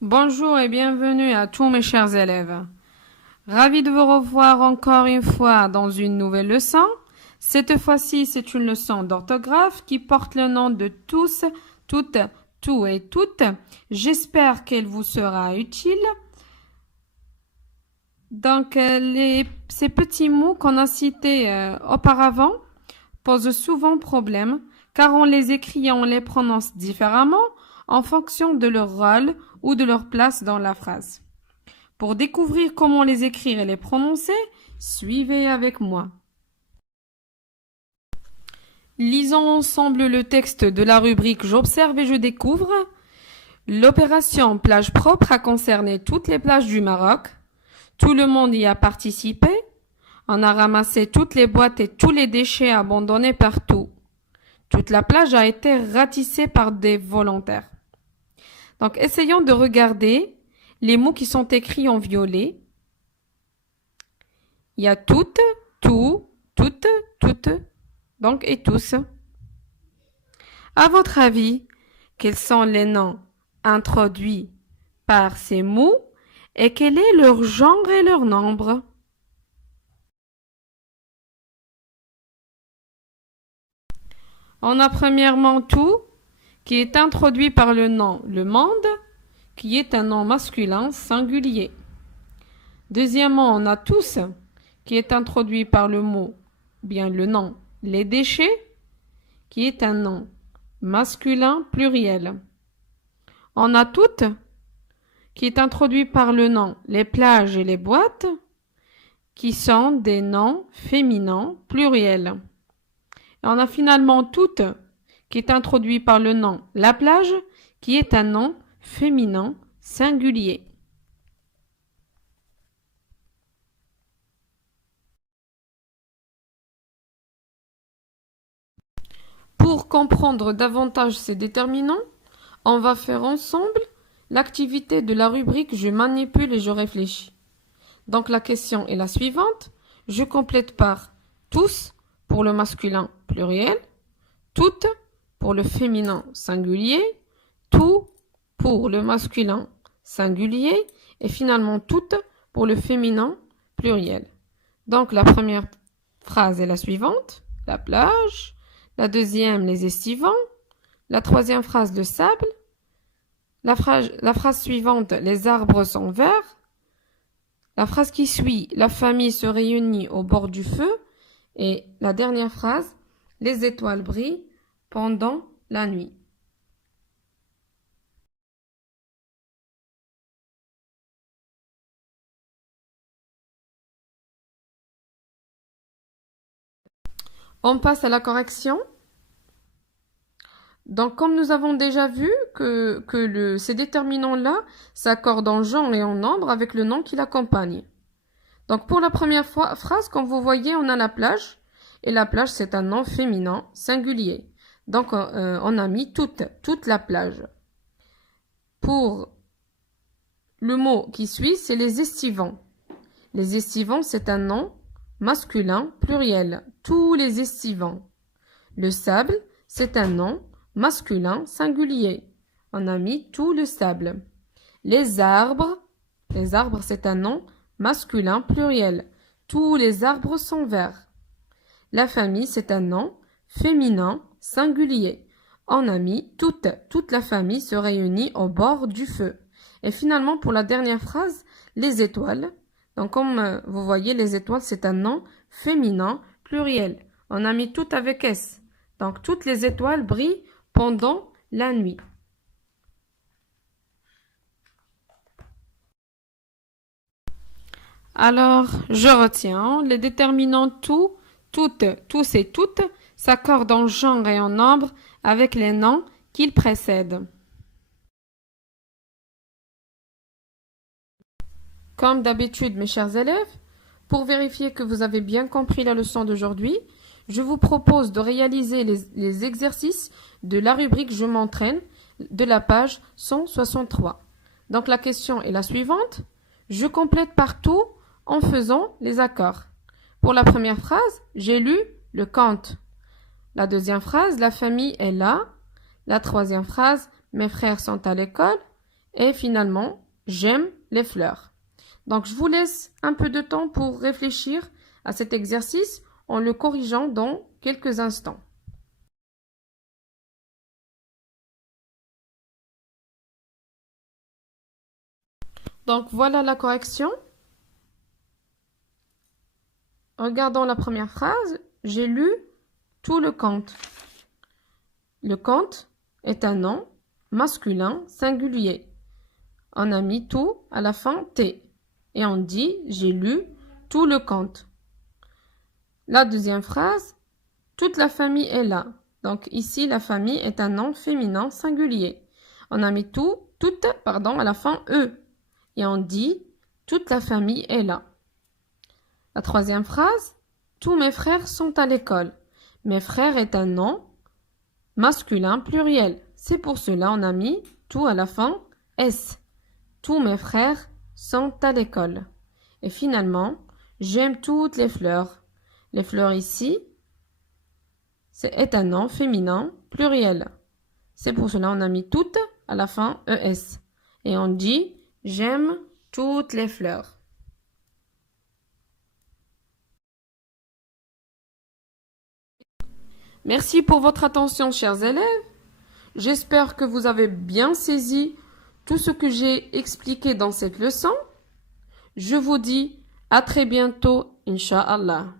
Bonjour et bienvenue à tous mes chers élèves. Ravi de vous revoir encore une fois dans une nouvelle leçon. Cette fois-ci, c'est une leçon d'orthographe qui porte le nom de tous, toutes, tout et toutes. J'espère qu'elle vous sera utile. Donc, ces petits mots qu'on a cités auparavant posent souvent problème car on les écrit et on les prononce différemment en fonction de leur rôle ou de leur place dans la phrase. Pour découvrir comment les écrire et les prononcer, suivez avec moi. Lisons ensemble le texte de la rubrique J'observe et je découvre. L'opération plage propre a concerné toutes les plages du Maroc. Tout le monde y a participé. On a ramassé toutes les boîtes et tous les déchets abandonnés partout. Toute la plage a été ratissée par des volontaires. Donc, essayons de regarder les mots qui sont écrits en violet. Il y a toutes, tout, toutes, donc et tous. À votre avis, quels sont les noms introduits par ces mots et quel est leur genre et leur nombre? On a premièrement tout, qui est introduit par le nom le monde, qui est un nom masculin singulier. Deuxièmement, on a tous, qui est introduit par le mot, bien le nom les déchets, qui est un nom masculin pluriel. On a toutes, qui est introduit par le nom les plages et les boîtes, qui sont des noms féminins pluriels. Et on a finalement toutes, qui est introduit par le nom la plage, qui est un nom féminin singulier. Pour comprendre davantage ces déterminants, on va faire ensemble l'activité de la rubrique Je manipule et je réfléchis. Donc la question est la suivante. Je complète par tous pour le masculin pluriel, toutes pour le féminin singulier, tout pour le masculin singulier et finalement toutes pour le féminin pluriel. Donc la première phrase est la suivante, la plage, la deuxième les estivants, la troisième phrase le sable, la phrase suivante les arbres sont verts, la phrase qui suit la famille se réunit au bord du feu et la dernière phrase les étoiles brillent pendant la nuit. On passe à la correction. Donc, comme nous avons déjà vu ces déterminants-là s'accordent en genre et en nombre avec le nom qui l'accompagne. Donc, pour la première phrase, comme vous voyez, on a la plage. Et la plage, c'est un nom féminin singulier. Donc, on a mis toute la plage. Pour le mot qui suit, c'est les estivants. Les estivants, c'est un nom masculin pluriel. Tous les estivants. Le sable, c'est un nom masculin singulier. On a mis tout le sable. Les arbres, c'est un nom masculin pluriel. Tous les arbres sont verts. La famille, c'est un nom féminin singulier. On a mis toute la famille se réunit au bord du feu. Et finalement, pour la dernière phrase, les étoiles. Donc, comme vous voyez, les étoiles, c'est un nom féminin pluriel. On a mis tout avec S. Donc, toutes les étoiles brillent pendant la nuit. Alors, je retiens, les déterminants tout, toutes, tous et toutes s'accordent en genre et en nombre avec les noms qu'ils précèdent. Comme d'habitude, mes chers élèves, pour vérifier que vous avez bien compris la leçon d'aujourd'hui, je vous propose de réaliser les exercices de la rubrique Je m'entraîne de la page 163. Donc la question est la suivante. Je complète partout en faisant les accords. Pour la première phrase, j'ai lu le conte. La deuxième phrase, la famille est là. La troisième phrase, mes frères sont à l'école. Et finalement, j'aime les fleurs. Donc, je vous laisse un peu de temps pour réfléchir à cet exercice en le corrigeant dans quelques instants. Donc, voilà la correction. Regardons la première phrase. J'ai lu tout le conte. Le conte est un nom masculin singulier. On a mis tout à la fin T. Et on dit j'ai lu tout le conte. La deuxième phrase, toute la famille est là. Donc ici, la famille est un nom féminin singulier. On a mis toute, à la fin E. Et on dit toute la famille est là. La troisième phrase, tous mes frères sont à l'école. Mes frères est un nom masculin pluriel. C'est pour cela on a mis tout à la fin S. Tous mes frères sont à l'école. Et finalement, j'aime toutes les fleurs. Les fleurs ici, est un nom féminin pluriel. C'est pour cela on a mis toutes à la fin ES. Et on dit j'aime toutes les fleurs. Merci pour votre attention, chers élèves. J'espère que vous avez bien saisi tout ce que j'ai expliqué dans cette leçon. Je vous dis à très bientôt, Inch'Allah.